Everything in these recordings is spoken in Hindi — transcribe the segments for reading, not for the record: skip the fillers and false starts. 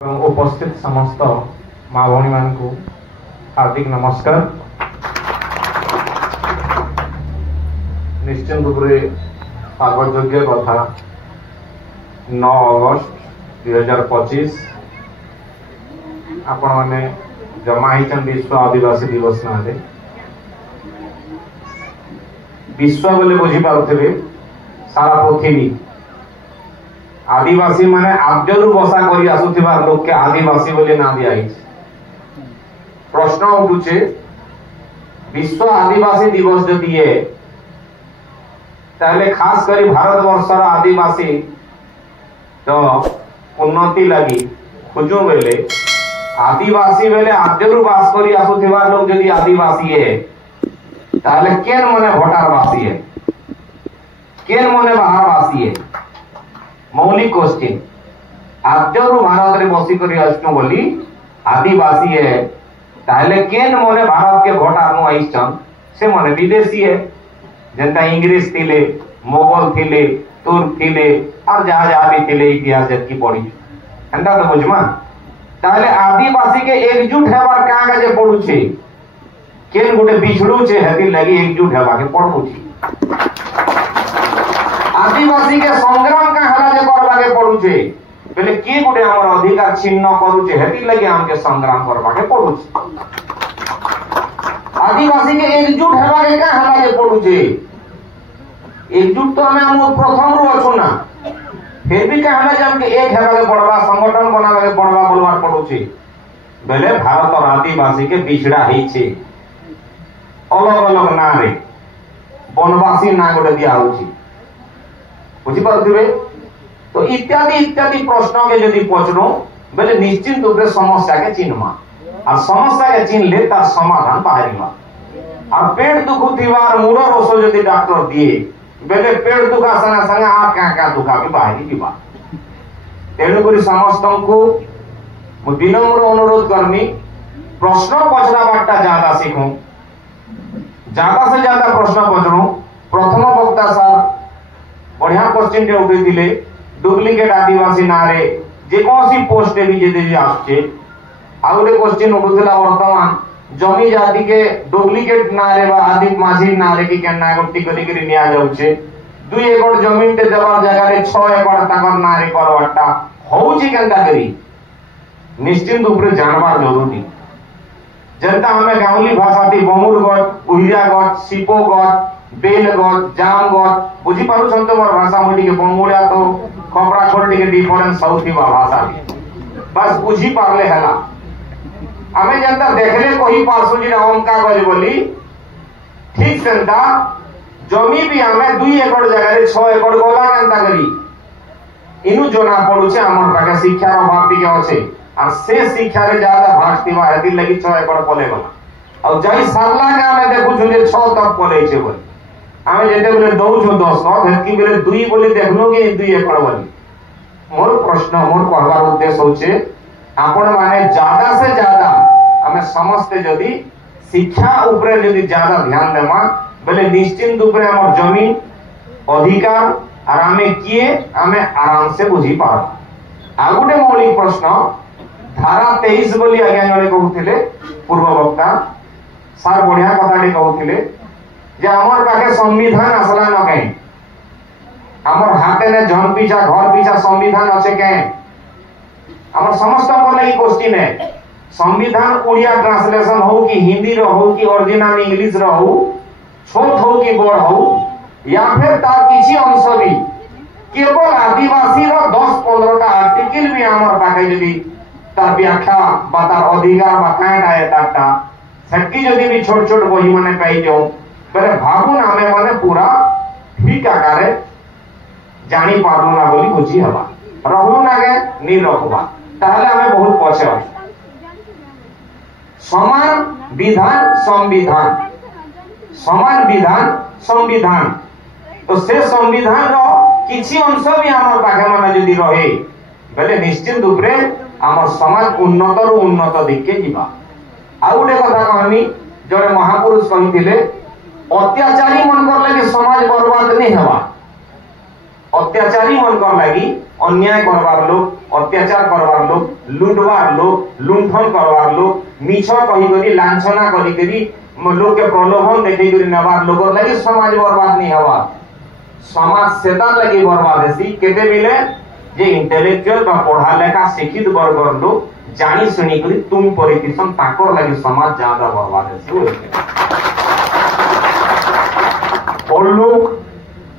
उपस्थित समस्त माँ भौणी मान को हार्दिक नमस्कार। निश्चित रूप से आगयोग्य कथा 9 अगस्त 2025 आपण मैंने जमा ही विश्व आदिवासी दिवस ना विश्व बोले बुझी पारे सारा पृथ्वी आदिवासी माने आद्यरु बसा करी आसुथिबा लोक के आदिवासी बोली ना दिया प्रश्न उठुचे विश्व आदिवासी दिवस जदि है ताले खास करी भारत वर्षर आदिवासी तो उन्नति लगी खोजु बेले आदिवासी बेले आद्यरु बास करी आसुथिबा लोक जदि आदिवासी है ताले केन मने भोटारवासी है केन मने बाहरवासी है। मौलिक क्वेश्चन आद्यरु भारत रे बसी करी आसनु बोली आदिवासी है ताले केन मने भारत के भोट आनु आइछन से मने विदेशी है जनता इंग्लिश थिले मोगल थिले तुर्क थिले और जहां जहां भी थिले इतिहास की पढ़ी एंदा तो बुझमा ताले आदिवासी के एकजुट हेबार कागा जे पढु छे केन गुटे बिछड़ू छे हेती लगी एकजुट हेबा के पढु छे आदिवासी के संग्राम का हला जे करबा के पड़ू छे पहले के गुटे हमर अधिकार छिन्न करू छे हेती लगे हमके संग्राम करबा के पड़ू छे। आदिवासी के एकजुट हेबा के का हला जे पड़ू छे एकजुट तो हम प्रथम रु अछु ना फिर भी का हला जे हमके एक हेबा के पड़बा संगठन बनाबा के पड़बा बोलबार पड़ू छे बेले भारत और आदिवासी के बिछड़ा हेई छे अलग अलग ना रे वनवासी ना गोटे दिया होची बुझीपे तो इत्यादि इत्यादि प्रश्न के यदि पचनु बेले निश्चित रूप से समस्या के चिन्हमा और समस्या के चिन्ह ले तार समाधान बाहरिबा और पेट दुखुथिबार मूल रोष यदि डॉक्टर दिए बेले पेट दुखा संगे संगे आप क्या दुखा भी बाहरी दिबा तेणुकरी समस्त को विनम्र अनुरोध करनी प्रश्न पचरा बाटा ज्यादा सीखूं ज्यादा से ज्यादा प्रश्न पचनु। प्रथम वक्ता सर बढ़िया क्वेश्चन टे उठे दिले डुप्लीकेट आदिवासी नारे जे कोसी पोस्ट भी जे आछे आ गोटे क्वेश्चन उठुला वर्तमान जमी जाति के डुप्लीकेट नारे बा आदि माझी नारे की केना गोटी करी करी निया जाउछे 2 एकड़ जमीन ते देवार जगह रे 6 एकड़ ताकर नारे करवाटा होउची केनता करी निश्चित रूप से जानबार जरूरी जनता हमें गांवली भाषा थी बमुर गट उहिरा गट सिपो गट बेल गट जाम गट बुझी पारु छन तो मोर भाषा मोटी के बमुड़ा तो कपड़ा खोल के डिफरेंस साउथी भाषा बस बुझी पारले हला हमें जनता देखले कोही पासु जी हम का गज बोली ठीक सेंता जमी भी हमें 2 एकड़ जगह रे 6 एकड़ गोला केनता करी इनु जोना पड़ू छे हमर पाके शिक्षा रो अभाव टिके अछि और से शिक्षा रे ज्यादा भाग दिवा हेती लगी 6 एकड़ पले गला और जई सरला के हमें देखु छु जे 6 तक पले छे बोली आमे जेते बोले दउ छु 10 हेती बोले 2 बोली देखनो के 2 एकड़ बोली मोर प्रश्न मोर कहबार उद्देश्य होचे आपण माने ज्यादा से ज्यादा हमें समस्त जदी शिक्षा ऊपर जदी ज्यादा ध्यान देमा बोले निश्चित रूप से हमर जमीन अधिकार और हमें किए हमें आराम से बुझी पा आ गोटे मौलिक प्रश्न धारा 23 बोली आज्ञा जने कहउथिले पूर्व वक्ता सार बढ़िया कथाटी कहउथिले जे हमर पाखे संविधान आसला न कहीं हमर हाथे ने जन पीछा घर पीछा संविधान अच्छे कहीं हमर समस्त को लगी क्वेश्चन है संविधान उड़िया ट्रांसलेशन हो कि हिंदी रो हो कि ओरिजिनल इंग्लिश रो हो छोट हो कि बड़ हो या फिर तार किसी अंश भी केवल आदिवासी रो 10-15 टा आर्टिकल भी हमर पाखे जदी तार व्याख्या बा तार अधिकार बा कांड आए ताटा सेटकी जदी भी छोट छोट बही माने पाई जो बेले भाबुन हमें माने पूरा ठीक आकारे जानी पारु ना बोली बुझी हवा रहु नागे नी रखबा ताहले हमें बहुत पछे अछि समान विधान संविधान समान विधान संविधान तो से संविधान रो किछि अंश भी हमर पाखे माने जदी रहे बेले निश्चित रूप रे हमर समाज उन्नत रु उन्नत दिखे जीवा आ गोटे कथा कहनी जड़े महापुरुष कहिथिले अत्याचारी मन कर लगे समाज बर्बाद नहीं हवा अत्याचारी मन कर लगी अन्याय करबार लोग अत्याचार करवार लोग, लुटवार लोग, लुंठन करवार लोग, मिछ कही करी लांछना करी करी लोग के प्रलोभन देखै करी नवार लोग लगी समाज बर्बाद नहीं हवा। समाज सेता लगी बर्बाद हेसी केते बिले जे इंटेलेक्चुअल बा पढ़ा लेखा शिक्षित वर्ग लोग जानी सुनी करी तुम परिकिसन ताकर लगी समाज ज्यादा बर्बाद हेसी। पढ़लु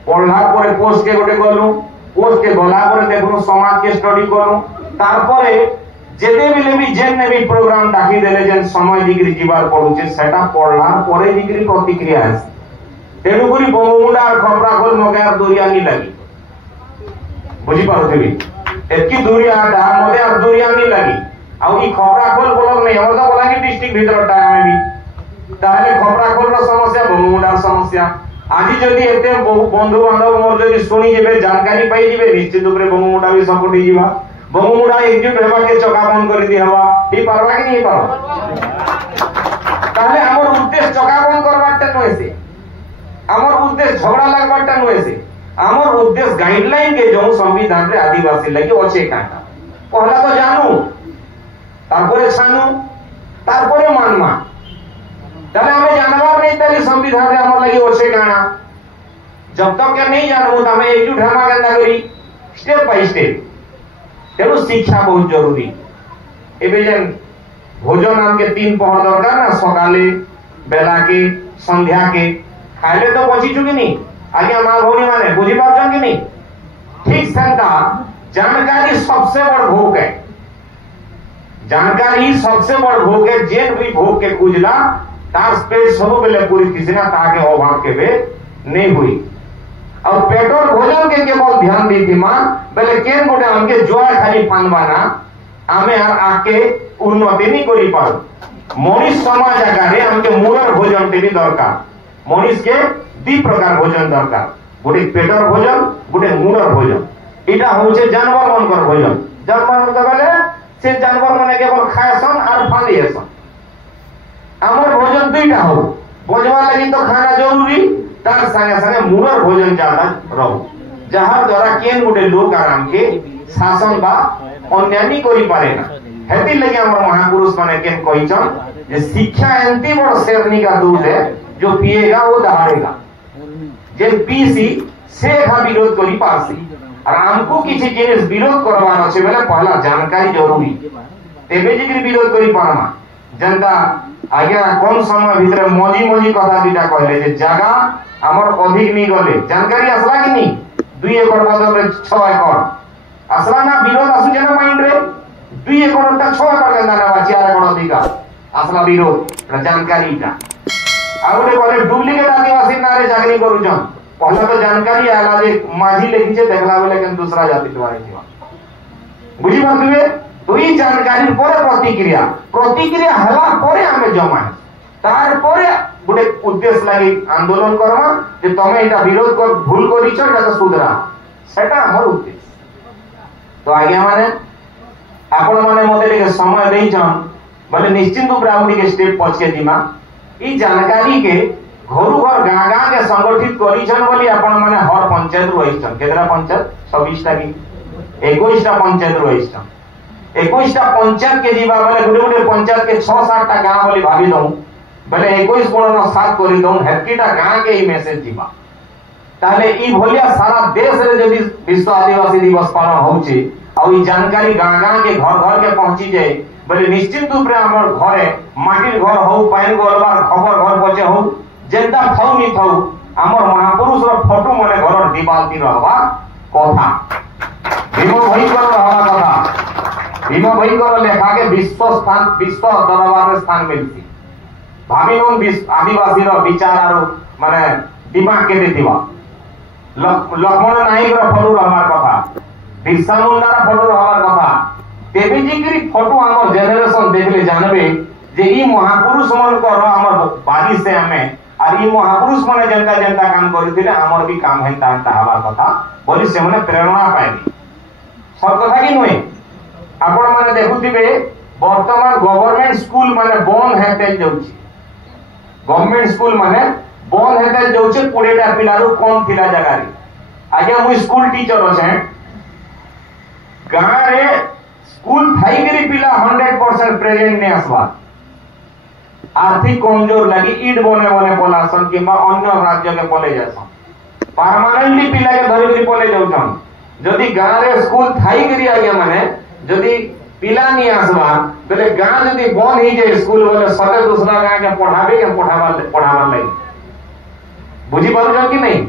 पढ़ला परे पोस्ट के गोटे गलु पोस्ट के गला परे देखनु समाज के स्टडी करू तारपरे जेते बिले भी जेने भी प्रोग्राम डाकी देले जेन समय डिग्री जीवार पड़ुचे सेटा पढ़ला परे डिग्री प्रतिक्रिया है। तेणु करी बहुमुंडा और खपरा खोल मगार दूरिया नहीं लगी बुझी पारुथिबी एतकी दूरिया डार मते और दूरिया नहीं लगी आउ ई खपरा खोल बोलक नहीं हमर तो बोला कि डिस्ट्रिक्ट भीतर टाइम में भी ताले खपरा खोल रो समस्या बहुमुंडार समस्या आज जदि एते बंधु बांधव मोर जदि सुनी जेबे जानकारी पाई जेबे निश्चित रूप रे बहुमुंडा भी सपोर्ट ही जीवा बहुमुंडा एकजुट हेबा के चका बंद कर दी हवा ही परवा कि नहीं पारो ताले हमर उद्देश्य चका बंद करबाटा नय से हमर उद्देश्य झगड़ा लगबाटा नय से हमर उद्देश्य गाइडलाइन के जो संविधान रे आदिवासी लगी अच्छे काटा पहला तो जानू तारपरे छानू तारपरे मानमा ताले हमें जानवर नहीं तरी संविधान रे हमर लगी अच्छे काना जब तक के नहीं जानबो त हमें एकजुट हेमा केंदा करी स्टेप बाय स्टेप तेणु शिक्षा बहुत जरूरी एबे जेन भोजन हमके 3 पहर दरकार ना सकाले बेला के संध्या के खाइले तो बची चुकी नहीं आज्ञा मां भौनी माने बुझी पाछन कि नहीं ठीक सेंता जानकारी सबसे बड़ भोग है जानकारी सबसे बड़ भोग है जेन भी भोग के खुजला तार पेट सब बेले पूरी किसी ना ताके अभाव के बे नहीं हुई और पेट्रोल भोजन के केवल ध्यान दी थी मां बेले केन गोटे हमके जोआ खाली फानबाना आमे आके उन्नति नहीं करी पारो मनीष समाज आकारे हमके मूलर भोजन टे भी दरकार मनीष के 2 प्रकार भोजन दरकार गोटे पेटर भोजन गोटे मूलर भोजन इटा होचे जानवर मनकर भोजन जानवर मन कहले से जानवर माने केवल खायसन और फालियसन हमर भोजन 2टा हो बोझवा लगी तो खाना जरूरी तार संगे संगे मूलर भोजन ज्यादा रहो जहां द्वारा केन गोटे लोक आराम के शासन बा अन्यानी करी पारे ना हेती लगे हमर महापुरुष माने केन कहिचन जे शिक्षा एंती बड़ शेरनी का दूध है जो पिएगा वो दहाड़ेगा जे पीसी से खा विरोध करी पासी और हमको किसी जिनिस विरोध करवानो छे बेले पहला जानकारी जरूरी तेबे जिकरी विरोध करी पारमा जनता आज्ञा कौन समय भीतर मजी मजी कथा दुटा कहले जे जागा हमर अधिक नहीं गले जानकारी असला कि नहीं 2 एकड़ बदल 6 एकड़ असला ना विरोध आसु जेना माइंड रे 2 एकड़ ता 6 एकड़ गंदा ना 4 एकड़ अधिक असला विरोध जानकारी का आउरे कहले डुप्लीकेट आदिवासी नारे जागनी करूछन पहला तो जानकारी आला जे माझी लेखी छे देखला बेले केन दूसरा जाति द्वारा जीवा बुझी पाथुबे तो ई जानकारी परे प्रतिक्रिया हला परे हमें जमा तार परे गुटे उद्देश्य लागि आंदोलन करमा जे तमे एटा विरोध कर भूल करिछ एटा तो सुधरा सेटा हमर उद्देश्य तो आज्ञा माने आपण माने मते के समय देइछन बोले निश्चित रूप राउंडी के स्टेप पछे दिमा ई जानकारी के घरु घर गां गां के संगठित करिछन बोली आपण माने हर पंचायत रहिछन केतरा पंचायत 26 टा की 21 टा पंचायत रहिछन 21 टा पंचायत के जीवा बोले गुटे गुटे पंचायत के 6-7 टा गां बोली भाबी दऊ बोले 21 गुणन 7 करी दऊ हेतीटा गां के ई मेसेज जीवा ताले ई भलिया सारा देश रे जदी विश्व आदिवासी दिवस पालन होउची आ ई जानकारी गां गां के घर घर के पहुंची जाए बोले निश्चित रूप रे हमर घरे माटिर घर हो पाइन गोलबार खबर घर पचे हो जेंता थाउ नी थाउ हमर महापुरुष रो फोटो मने घर दीवाल ती रहबा कथा भीम भयंकर रहबा कथा भीम भयंकर लेखा के विश्व दरबार रे स्थान मिलती भाभी लोग आदिवासी रो विचार आरो माने दिमाग के देतिबा लक्ष्मण नायक रो फोटो रहबार कथा बिरसा मुंडा रो फोटो रहबार कथा तेबे जिकरी फोटो हमर जनरेशन देखले जानबे जे ई महापुरुष मन को हमर बारी से हमें और ई महापुरुष माने जनता जनता काम करथिले हमर भी काम हेता हेता हवा कथा बोली से माने प्रेरणा पाइबी सब कथा कि नय आपण माने देखुथिबे वर्तमान गवर्नमेंट स्कूल माने बंद हेते जाउची गवर्नमेंट स्कूल माने बंद हेते जाउची 20 टा पिलारो कम थिला जगह रे आगे मु स्कूल टीचर अछे गाँव रे स्कूल थाई पिला 100% प्रेजेंट नहीं आसवा आर्थिक कमजोर लगी ईट बने बने पलासन कि अन्य राज्य के पले जासन परमानेंटली पिला के धरी धरी पले जाउछन जदि गाँव रे स्कूल थाई करी आगे माने जदि पिला नहीं आसवा बेले गाँव जदि बंद ही जाए स्कूल बोले सते दूसरा गाँव के पढ़ाबे के पढ़ाबार लगी बुझी पारुछन कि नहीं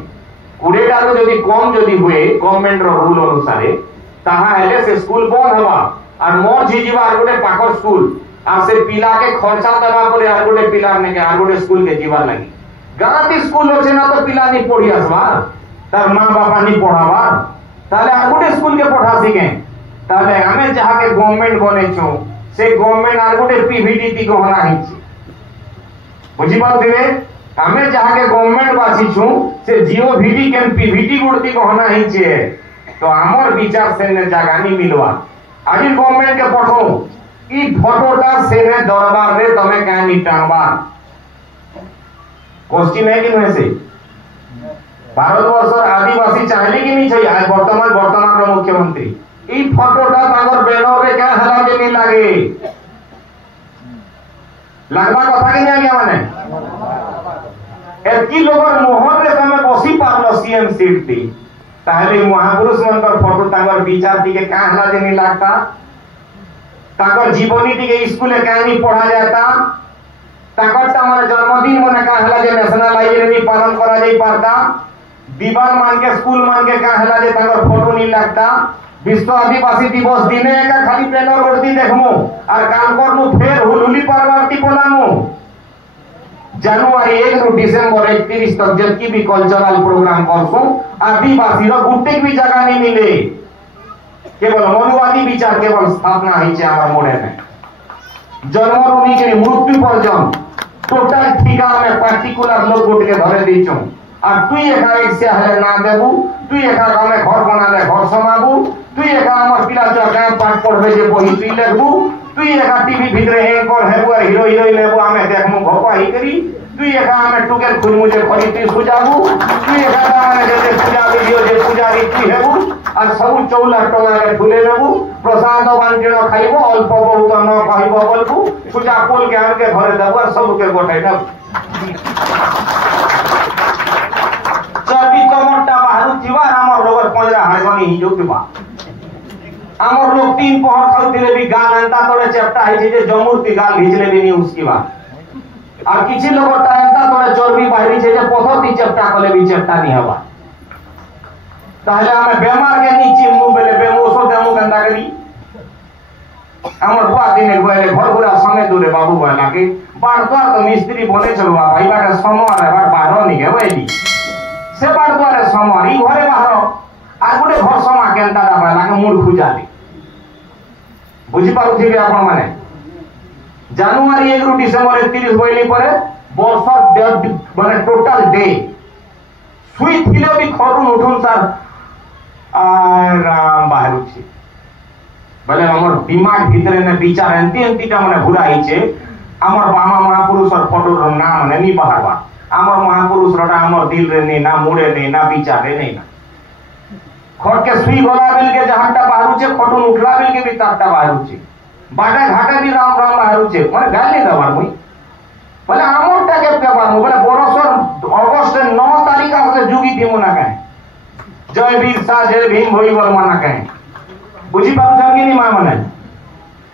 20 टारू जदि कम जदि हुए गवर्नमेंट रो रूल अनुसार ताहा हेले से स्कूल बंद हवा और मोर झिजिबा आर गोटे पाखर स्कूल आ से पिला के खर्चा देबा परे आर गोटे पिला ने के आर गोटे स्कूल के जीवा लगी गाँव ती स्कूल होचे ना तो पिला नहीं पढ़ी आसबा तार मां बापा नहीं पढ़ावा ताले आर गोटे स्कूल के पढ़ा सिके ताले हमें जहा के गवर्नमेंट बने छु से गवर्नमेंट आर गोटे पीवीटी ती गहना हिची बुझी पाउ दिवे हमें जहा के गवर्नमेंट बासी छु से जियो वीडी के पीवीटी गुड़ती गहना हिचे तो हमर विचार से ने जगह नहीं मिलवा आज गवर्नमेंट के पठो ई फोटोटा से ने दरबार रे तमे काहे नहीं टांगबा क्वेश्चन है कि नहीं से भारतवर्ष आदिवासी चाहले कि नहीं चाहिए आज वर्तमान रो मुख्यमंत्री ई फोटोटा तांगर बैनर रे क्या हला के नहीं लागे लगवा कथा के नहीं गया माने एतकी लोगर मोहर रे तमे बसी पारलो सीएम सीट थी ताहले महापुरुष मनकर फोटो तांगर विचार टिके का हला जे नहीं लागता तांगर जीवनी टिके स्कूल का नहीं पढ़ा जाता तांगर तमर जन्मदिन मने का हला जे नेशनल लाइब्रेरी पालन करा जाई पारता दीवार मान के स्कूल मान के का हला जे तांगर फोटो नहीं लागता विश्व आदिवासी दिवस दिने का खाली पेनर वर्दी देखमु और काम करनु फेर हुलुली परवर्ती बोलामु जनवरी 1 रु डिसेंबर 31 तक जबकि भी कल्चरल प्रोग्राम करसु आदिवासी रो गुट्टे भी जगह नहीं मिले केवल मनुवादी विचार केवल स्थापना हिचे हमर मोड़े में जन्म रु निके मृत्यु पर्यंत टोटल ठिका में पार्टिकुलर लोग गुट के धरे दीचु और तुई एका एक से हले ना देबू तुई एका गांव में घर बनाले घर समाबू तुई एका हमर पिला जो गांव पाठ पढ़बे जे बही तुई लेखबू तुई एका टीवी भितरे एंकर हेबू और हीरो हीरोइन लेबू हमें देखमु भपा ही करी तुई एका हमें टुकेल खुलमु जे खरी तुई सुजाबू तुई एका माने जे पूजा वीडियो जे पुजारी तुई हेबू और सब 4 लाख टका के फुले लेबू प्रसाद बांटिनो खाइबो अल्प बहुत न कहइबो बोलबू पूजा पोल के आके घरे देबू और सब के गोठाई देबू चर्बी कमरटा बाहर थिबा हमर लोगर पंजरा हाड़गनी हिजो थिबा हमर लोग 3 पहर खाउतिले भी गाल अंता तोड़े चेप्टा है जे जमुरती गाल घिचले भी नहीं उसकी बात और किछि लोग अंता तोड़े चर्बी बाहरी छे जे पथती चेप्टा कले भी चेप्टा नहीं हवा ताहले हमें बेमार के नीचे मुंह बेले बेमोसो देमु गंदा करी हमर बुआ दिने गले घर पूरा समय दूरे बाबू बना के बाड़द्वार तो मिस्त्री बने चलवा भाई बाटा समो रे बाहर नहीं है भाई से बाड़द्वार समो ई घरे बाहर आ गोटे घर समा केनता दाबा लागे मूड खुजाली बुझी पारु थिबे आपण माने जनवरी 1 रु डिसेंबर 31 होइली परे वर्ष माने टोटल डे सुई थिले भी खरु उठुन सर राम बाहरु छी बले हमर दिमाग भीतर ने विचार एंती माने भुरा हिचे हमर बामा महापुरुष और फोटो रो नाम ने नी बाहरवा हमर महापुरुष रोटा हमर दिल रे ने ना मुड़े ने ना विचार रे नहीं ना खट के सुई गला बिल के जहांटा बाहरु छे खटुन उठला बिल के भी ताटा बाहरु छे बाटा घाटा भी राम राम बाहरु छे माने गाली दबार मुई बोले हमरटा के पेपर मु बोले बरसर अगस्त 9 तारीख से जुगी दिमु ना काहे जय वीर सा जय भीम होई वर्मा ना काहे बुझी पाउ छन कि नहीं मा माने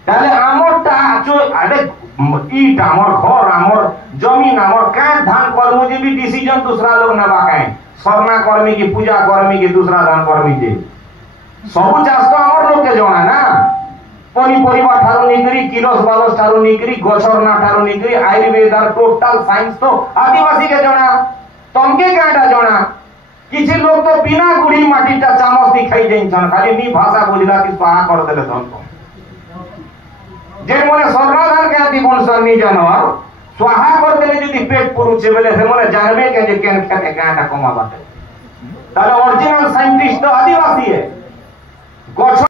ताले हमरटा जो अरे ई हमर घर हमर जमीन हमर का धान करमु जे भी डिसीजन दूसरा लोग ना बाकाए सरना कर्मी की पूजा कर्मी की दूसरा धान कर्मी जे सब चाष तो हमर लोग के जणा ना पनी परिवा ठारू निकरी किलोस बालोस ठारू निकरी गछर ना ठारू निकरी आयुर्वेद और टोटल साइंस तो आदिवासी के जणा तमके काटा जणा किछि लोग तो बिना गुड़ी माटीटा चामच दिखाई देछन खाली नी भाषा बुझला कि स्वाहा कर देले धन को जे मने सर्वधान के आदि बोलसन नी जानवर स्वाहा कर देले जदि पेट पुरुचे बेले से मने जानबे के जे केन खेते काटा कमा बाटे ताले ओरिजिनल साइंटिस्ट तो आदिवासी है गछ